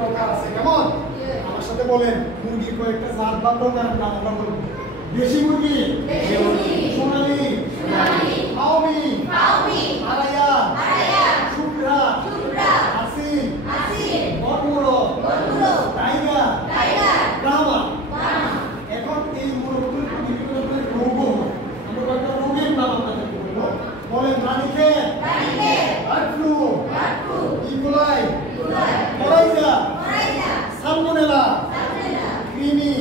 প্রকার আছে কেমন আমার সাথে বলেন মুরগির কয়েকটা জাত বা প্রকারের নাম আমরা বলবো দেশি মুরগি সোনালী ফাউমি আড়াইয়া শুভ্রা হাসিন বড়বড় টাইগার ব্রাহ্মা এখন এই মুরগিগুলোর বিভিন্ন ধরনের রোগও হয় আমরা কয়েকটা রোগের নাম আপনাদেরকে বলবো বলেন Ranikhet bird flu E. coli coryza salmonella কৃমি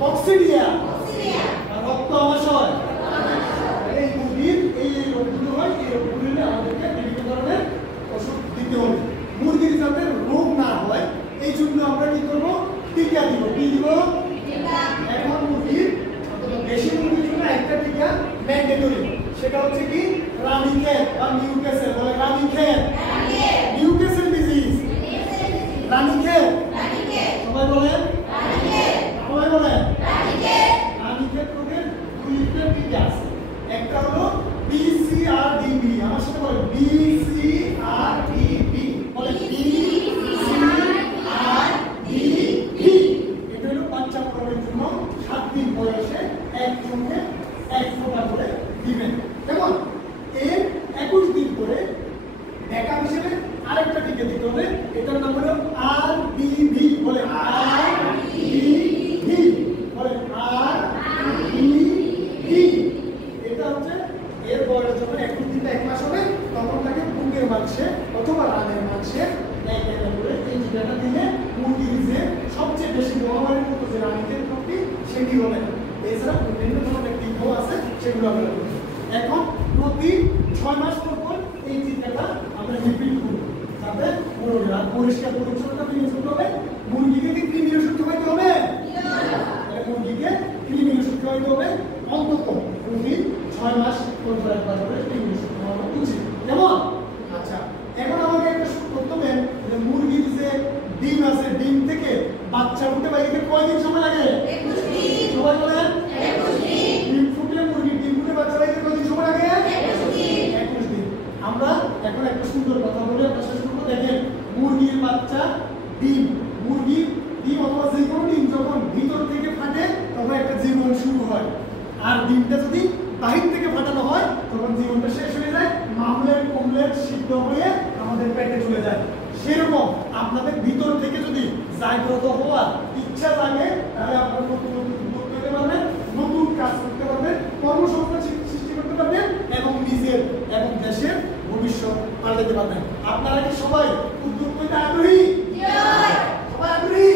কক্সিডিয়া রক্ত আমাশয় এই মুরগির এই রোগগুলো হয় এই রোগগুলো হলে আমাদেরকে বিভিন্ন ধরনের ওষুধ দিতে হবে মুরগির যাতে রোগ না হয় এই জন্য আমরা কি করবো টিকা দিব কি দিব এখন মুরগির দেশি মুরগির জন্য একটা টিকা ম্যান্ডেটরি সেটা হচ্ছে কি রানীক্ষেত বা নিউক্যাসল বলে রানীক্ষেত নিউক্যাসল ডিজিজ রানীক্ষেত সবাই বলেন সবাই বলেন রানীক্ষেত রোগের দুইটা টিকা আছে একটা হলো BCRDB আমার সাথে বলেন BCRDB বলে BCRDB এটা হলো বাচ্চা প্রসবের জন্য 7 দিন বয়সে একসঙ্গে এক ফোঁটা করে দিবেন কেমন এর 21 দিন পরে ব্যাকআপ হিসেবে আরেকটা টিকা দিতে হবে এটার নাম হলো RDB বলে RDB বলে RDB এটা হচ্ছে এর বয়স যখন 21 দিন 1 মাস হবে তখন তাকে বুকের মাংসে অথবা রানের মাংসে এক করে এই টিকাটা দিলে মুরগির যে সবচেয়ে বেশি মহামারীর মতো যে রানীক্ষেত রোগটি সেটি হবে না এছাড়া বিভিন্ন ধরনের টিকাও আছে সেগুলো আমরা এখন প্রতি 6 মাস পর এই টিকাটা আমরা রিপিট করব যাতে মুরগিরা পরিষ্কার পরিচ্ছন্নতা মেনে চলতে হবে মুরগিকে কি কৃমি ওষুধ খাওয়াইতে হবে মুরগিকে কৃমি ওষুধ খাওয়াইতে হবে অন্তত প্রতি 6 মাস পর একবার করে কৃমি ওষুধ খাওয়ানো উচিত কেমন আচ্ছা এখন আমাকে একটা করতে হবে যে মুরগির যে ডিম আছে ডিম থেকে বাচ্চা উঠতে বাইরে কয়দিন সময় লাগে 21 দিন সবাই বলেন 21 দিন ডিম ফুটে মুরগি ডিম ফুটে বাচ্চা বাইরে কয়দিন সময় লাগে 21 দিন আমরা এখন একটা সুন্দর কথা বলে আমরা শেষ করব দেখেন মুরগির বাচ্চা ডিম মুরগির ডিম অথবা যে কোনো ডিম যখন ভিতর থেকে ফাটে তখন একটা জীবন শুরু হয় আর ডিমটা যদি বাহির থেকে ফাটানো হয় তখন জীবনটা শেষ হয়ে যায় মামলেট সিদ্ধ হয়ে আমাদের পেটে চলে যায় সেরকম আপনাদের ভিতর থেকে যদি জাগ্রত হওয়ার ইচ্ছা থাকে তাহলে আপনারা নতুন নতুন উদ্যোগ পেতে পারবেন নতুন কাজ করতে পারবেন কর্মসংস্থান সৃষ্টি করতে পারবেন এবং নিজের এবং দেশের ভবিষ্যৎ পাল্টাতে পারবেন আপনারা কি সবাই উদ্যোগ পেতে আগ্রহী সবাই আগ্রহী